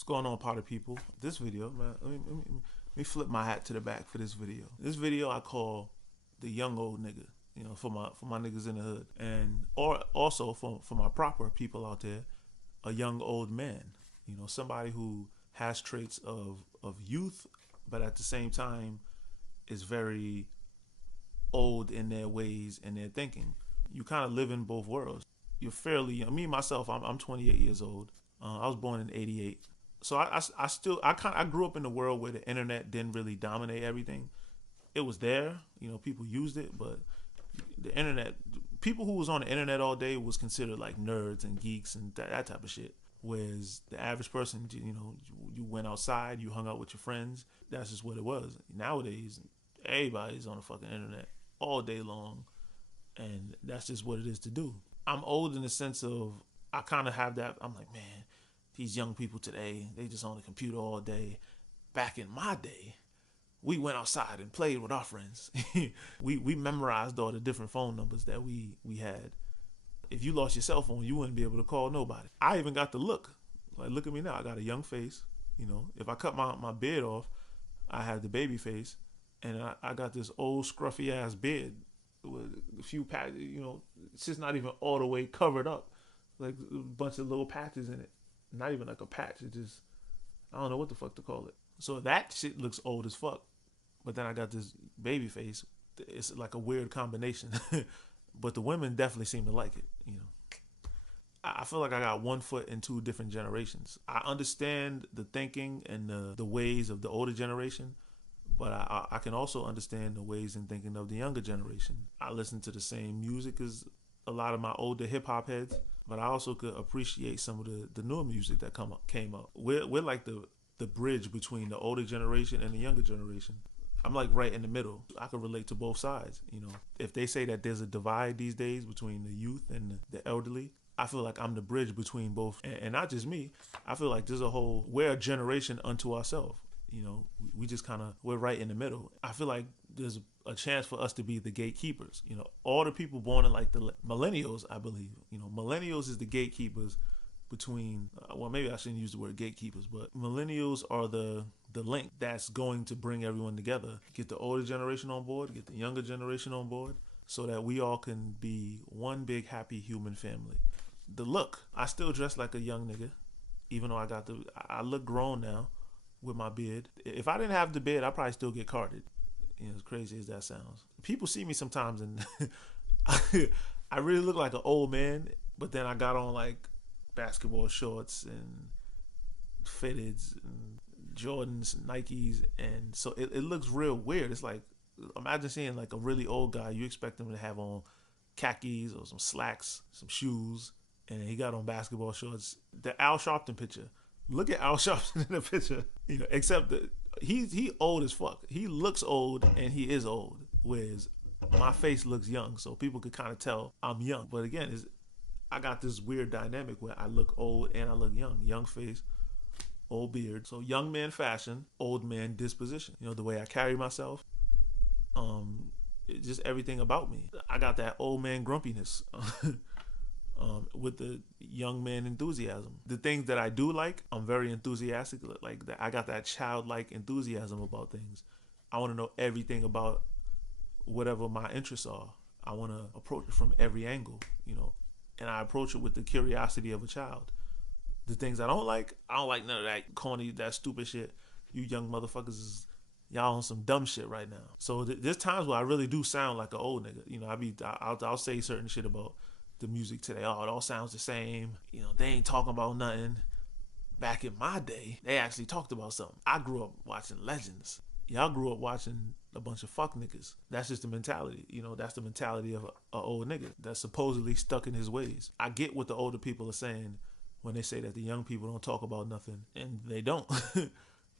What's going on, party people? This video, man, let me flip my hat to the back for this video. This video I call the young old nigga, you know, for my niggas in the hood, and or also for my proper people out there, a young old man, you know, somebody who has traits of youth, but at the same time is very old in their ways and their thinking. You kind of live in both worlds. You're fairly young. Me myself, I'm 28 years old. I was born in '88, so I grew up in a world where the internet didn't really dominate everything. It was there, you know, people used it, but the internet, people who was on the internet all day was considered like nerds and geeks and that type of shit. Whereas the average person, you know, you went outside, you hung out with your friends. That's just what it was. Nowadays, everybody's on the fucking internet all day long, and that's just what it is to do. I'm old in the sense of I kind of have that. I'm like, man, these young people today, they just on the computer all day. Back in my day, we went outside and played with our friends. we memorized all the different phone numbers that we had. If you lost your cell phone, you wouldn't be able to call nobody. I even got the look. Like, look at me now. I got a young face. You know, if I cut my beard off, I have the baby face. And I got this old scruffy ass beard with a few patches, you know, it's just not even all the way covered up. Like a bunch of little patches in it. Not even like a patch. It just, I don't know what the fuck to call it. So that shit looks old as fuck. But then I got this baby face. It's like a weird combination. But the women definitely seem to like it, you know. I feel like I got one foot in two different generations. I understand the thinking and the ways of the older generation, but I can also understand the ways and thinking of the younger generation. I listen to the same music as a lot of my older hip hop heads, but I also could appreciate some of the newer music that came up. We're like the bridge between the older generation and the younger generation. I'm like right in the middle. I can relate to both sides. You know, if they say that there's a divide these days between the youth and the elderly, I feel like I'm the bridge between both. And not just me. I feel like we're a generation unto ourselves. You know, we just we're right in the middle. I feel like there's a chance for us to be the gatekeepers. You know, all the people born in like the millennials, I believe. You know, millennials is the gatekeepers between, well, maybe I shouldn't use the word gatekeepers, but millennials are the link that's going to bring everyone together. Get the older generation on board, get the younger generation on board, so that we all can be one big happy human family. The look, I still dress like a young nigga, even though I look grown now with my beard. If I didn't have the beard, I'd probably still get carded. You know, as crazy as that sounds. People see me sometimes and I really look like an old man, but then I got on like basketball shorts and fitteds and Jordans, Nikes, and so it looks real weird. It's like, imagine seeing like a really old guy. You expect him to have on khakis or some slacks, some shoes, and he got on basketball shorts. The Al Sharpton picture. Look at Al Sharpton in the picture. You know, except that he old as fuck. He looks old and he is old, whereas my face looks young, so people could kind of tell I'm young. But again, I got this weird dynamic where I look old and I look young. Young face, old beard. So young man fashion, old man disposition. You know, the way I carry myself, just everything about me. I got that old man grumpiness with the young man enthusiasm. The things that I do like, I'm very enthusiastic. Like that, I got that childlike enthusiasm about things. I want to know everything about whatever my interests are. I want to approach it from every angle, you know. And I approach it with the curiosity of a child. The things I don't like none of that corny, that stupid shit. You young motherfuckers y'all on some dumb shit right now. So there's times where I really do sound like an old nigga. You know, I'll say certain shit about the music today. Oh, it all sounds the same. You know, they ain't talking about nothing. Back in my day, they actually talked about something. I grew up watching Legends. Y'all grew up watching a bunch of fuck niggas. That's just the mentality. You know, that's the mentality of an old nigga that's supposedly stuck in his ways. I get what the older people are saying when they say that the young people don't talk about nothing, and they don't.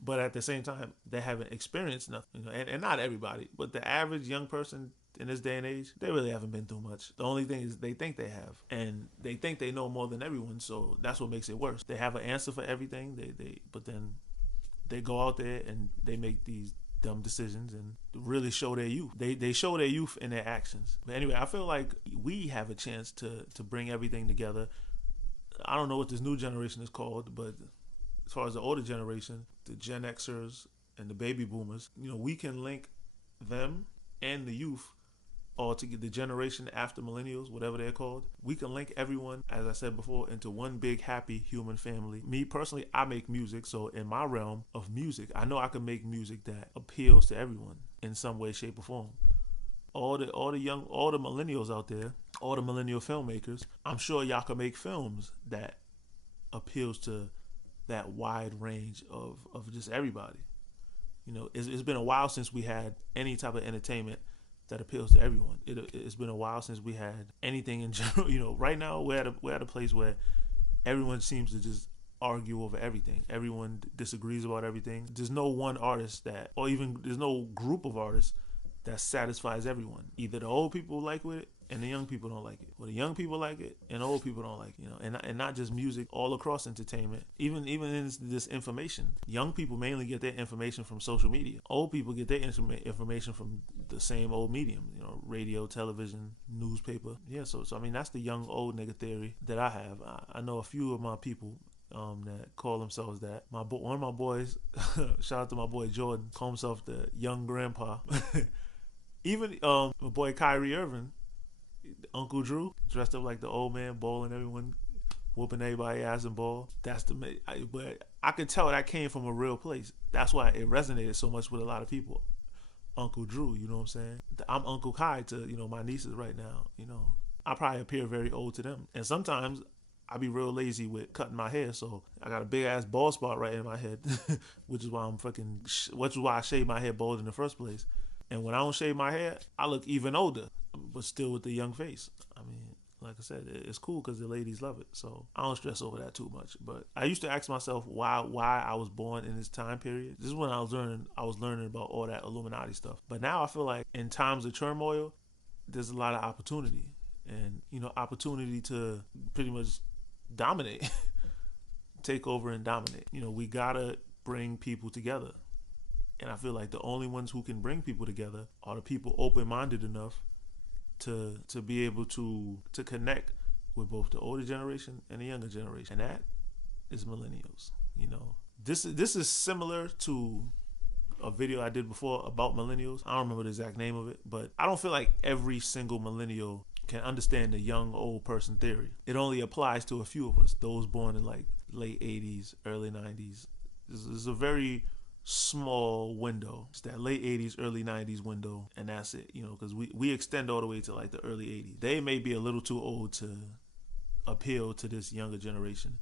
But at the same time, they haven't experienced nothing. You know, and not everybody, but the average young person in this day and age, they really haven't been through much. The only thing is they think they have, and they think they know more than everyone, so that's what makes it worse. They have an answer for everything, but then they go out there and they make these dumb decisions and really show their youth. They show their youth in their actions. But anyway, I feel like we have a chance to bring everything together. I don't know what this new generation is called, but as far as the older generation, the Gen Xers and the baby boomers, you know, we can link them and the youth, or to get the generation after millennials, whatever they're called. We can link everyone, as I said before, into one big happy human family. Me personally, I make music, so in my realm of music, I know I can make music that appeals to everyone in some way, shape, or form. All the millennials out there, all the millennial filmmakers, I'm sure y'all can make films that appeals to that wide range of just everybody. You know, it's been a while since we had any type of entertainment that appeals to everyone. It's been a while since we had anything in general. You know, right now we're at a place where everyone seems to just argue over everything. Everyone disagrees about everything. There's no one artist that, or even there's no group of artists that satisfies everyone. Either the old people like it and the young people don't like it, or the young people like it and the old people don't like it. You know, and not just music, all across entertainment. Even in this information, young people mainly get their information from social media. Old people get their information from the same old medium. You know, radio, television, newspaper. Yeah, so I mean, that's the young old nigga theory that I have. I know a few of my people that call themselves that. One of my boys, shout out to my boy Jordan, call himself the young grandpa. Even my boy Kyrie Irving, Uncle Drew, dressed up like the old man, bowling everyone, whooping everybody ass and ball. But I could tell that came from a real place. That's why it resonated so much with a lot of people. Uncle Drew, you know what I'm saying? I'm Uncle Kai to, you know, my nieces right now. You know, I probably appear very old to them, and sometimes I be real lazy with cutting my hair, so I got a big ass bald spot right in my head, which is why I shave my hair bald in the first place. And when I don't shave my hair, I look even older, but still with the young face. I mean, like I said, it's cool because the ladies love it, so I don't stress over that too much. But I used to ask myself why I was born in this time period. This is when I was learning about all that Illuminati stuff. But now I feel like in times of turmoil, there's a lot of opportunity, and you know, opportunity to pretty much dominate, take over and dominate. You know, we gotta bring people together. And I feel like the only ones who can bring people together are the people open-minded enough to be able to connect with both the older generation and the younger generation. And that is millennials. You know, this is similar to a video I did before about millennials. I don't remember the exact name of it, but I don't feel like every single millennial can understand the young old person theory. It only applies to a few of us, those born in like late 80s, early 90s. This is a very small window. It's that late 80s, early 90s window, and that's it, you know, because we extend all the way to like the early 80s. They may be a little too old to appeal to this younger generation.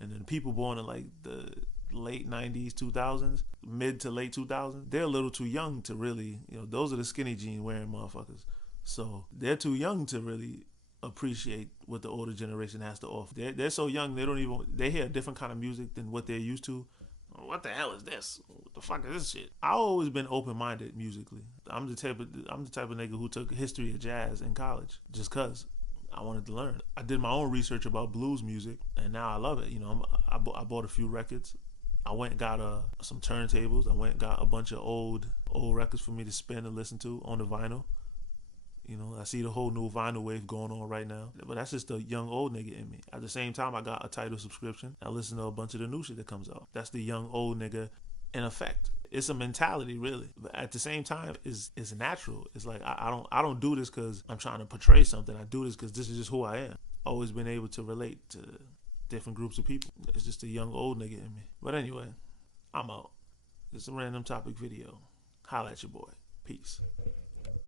And then people born in like the late 90s, 2000s, mid to late 2000s, they're a little too young to really, you know, those are the skinny jean wearing motherfuckers. So they're too young to really appreciate what the older generation has to offer. They're so young, they hear a different kind of music than what they're used to. What the hell is this? What the fuck is this shit? I've always been open-minded musically. I'm the type of nigga who took history of jazz in college just cause I wanted to learn. I did my own research about blues music, and now I love it. You know, I bought a few records. I went and got some turntables. I went and got a bunch of old records for me to spin and listen to on the vinyl. You know, I see the whole new vinyl wave going on right now. But that's just the young old nigga in me. At the same time, I got a Tidal subscription. I listen to a bunch of the new shit that comes out. That's the young old nigga in effect. It's a mentality, really. But at the same time, it's natural. It's like I don't do this because I'm trying to portray something. I do this because this is just who I am. Always been able to relate to different groups of people. It's just a young old nigga in me. But anyway, I'm out. It's a random topic video. Holla at your boy. Peace.